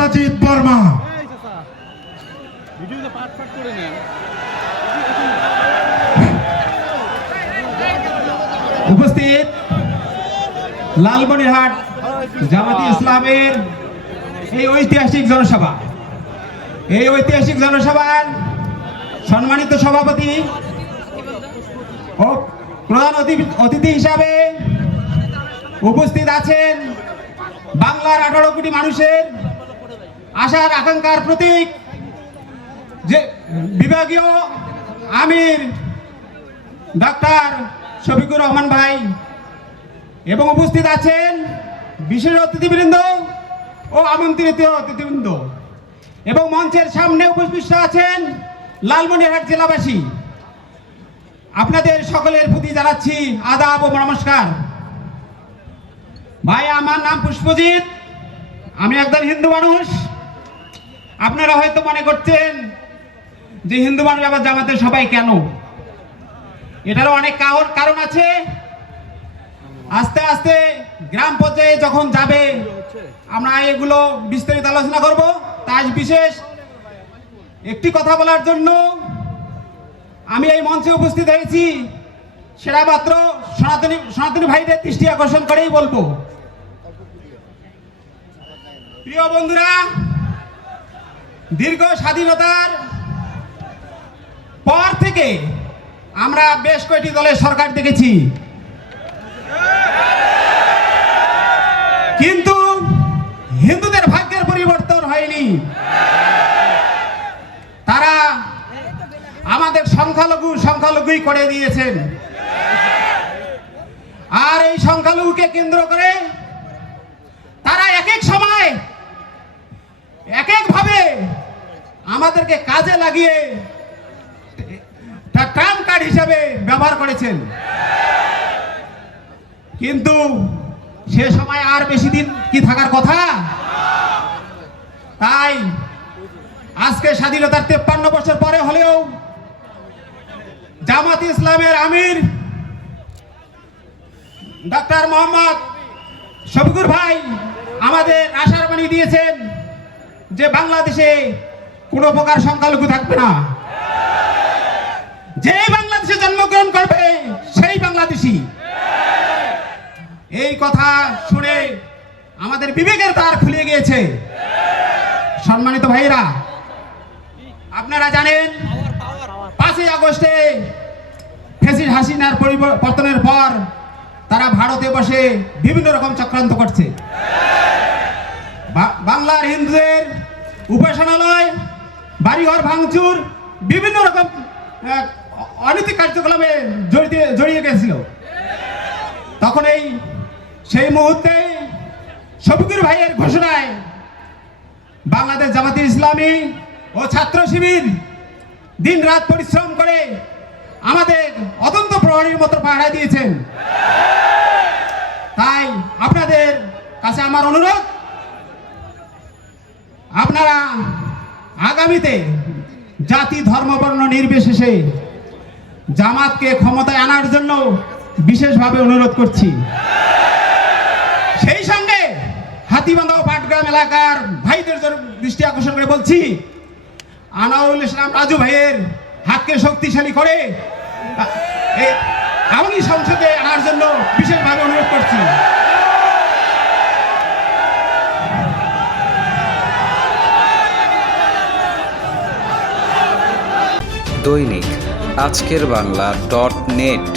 দেবাজিৎ বর্মা। উপস্থিত লালমনিরহাট জামাতি ইসলামের এই ঐতিহাসিক জনসভার সম্মানিত সভাপতি ও প্রধান অতিথি হিসাবে উপস্থিত আছেন বাংলার 18 কোটি মানুষের আশার আকাঙ্ক্ষার প্রতীক যে বিভাগীয় আমির ডাক্তার শফিকুর রহমান ভাই, এবং উপস্থিত আছেন বিশেষ অতিথিবৃন্দ ও আমন্ত্রিত অতিথিবৃন্দ, এবং মঞ্চের সামনে উপস্থিত আছেন লালমনিরহাট জেলাবাসী। আপনাদের সকলের প্রতি জানাচ্ছি আদাব ও নমস্কার। ভাই, আমার নাম পুষ্পজিৎ, আমি একজন হিন্দু মানুষ। আপনারা হয়তো মনে করছেন যে হিন্দু মানুষ আবার জামাতের সবাই কেন? এটারও অনেক কারণ আছে। আস্তে আস্তে গ্রাম পর্যায়ে যখন যাবে আমরা এগুলো বিস্তারিত আলোচনা করব। তাই বিশেষ একটি কথা বলার জন্য আমি এই মঞ্চে উপস্থিত হয়েছি, সেটা মাত্র সনাতনী ভাইদের দৃষ্টি আকর্ষণ করেই বলবো। প্রিয় বন্ধুরা, দীর্ঘ স্বাধীনতার পর থেকে আমরা বেশ কয়েকটি দলের সরকার দেখেছি, কিন্তু হিন্দুদের ভাগ্যের পরিবর্তন হয়নি। তারা আমাদের সংখ্যালঘুই করে দিয়েছেন। আর এই সংখ্যালঘুকে কেন্দ্র করে তারা এক এক সময় এক এক ভাবে আমাদেরকে কাজে লাগিয়ে ট্রাম্প কার্ড হিসাবে ব্যবহার করেছেন। কিন্তু সে সময় আর বেশি দিন কি থাকার কথা? তাই আজকে স্বাধীনতার 53 বছর পরে হলেও জামাত ইসলামের আমির ডাক্তার মোহাম্মদ শফিকুর ভাই আমাদের আশার বাণী দিয়েছেন যে বাংলাদেশে কোনো প্রকার সংখ্যালঘু থাকবে না। যেই বাংলাদেশে জন্মগ্রহণ করবে সেই বাংলাদেশী। এই কথা শুনে আমাদের বিবেকের দ্বার খুলে গিয়েছে। সম্মানিত ভাইরা, আপনারা জানেন 5ই আগস্টে ফ্যাসিস্ট হাসিনার পতনের পর তারা ভারতে বসে বিভিন্ন রকম চক্রান্ত করছে। বাংলার হিন্দুদের উপাসনালয়, বাড়িঘর ভাঙচুর, বিভিন্ন রকম অনৈতিক কার্যকলাপে জড়িয়ে গেছিল। তখন সেই মুহূর্তে শফিকুর ভাইয়ের ঘোষণায় বাংলাদেশ জামাতে ইসলামী ও ছাত্র শিবির দিন রাত পরিশ্রম করে আমাদের অত্যন্ত প্রহরীর মতো পাহারা দিয়েছেন। তাই আপনাদের কাছে আমার অনুরোধ, আপনারা আগামীতে জাতি ধর্ম বর্ণ নির্বিশেষে জামাতকে ক্ষমতায় আনার জন্য বিশেষভাবে অনুরোধ করছি। সেই সঙ্গে হাতিবান্ধা ও পাটগ্রাম এলাকার ভাইদের দৃষ্টি আকর্ষণ করে বলছি, আনোয়ারুল ইসলাম রাজু ভাইয়ের হাতকে শক্তিশালী করে আওয়ামী সংসদে আনার জন্য বিশেষভাবে অনুরোধ করছি। দৈনিক আজকের বাংলা .net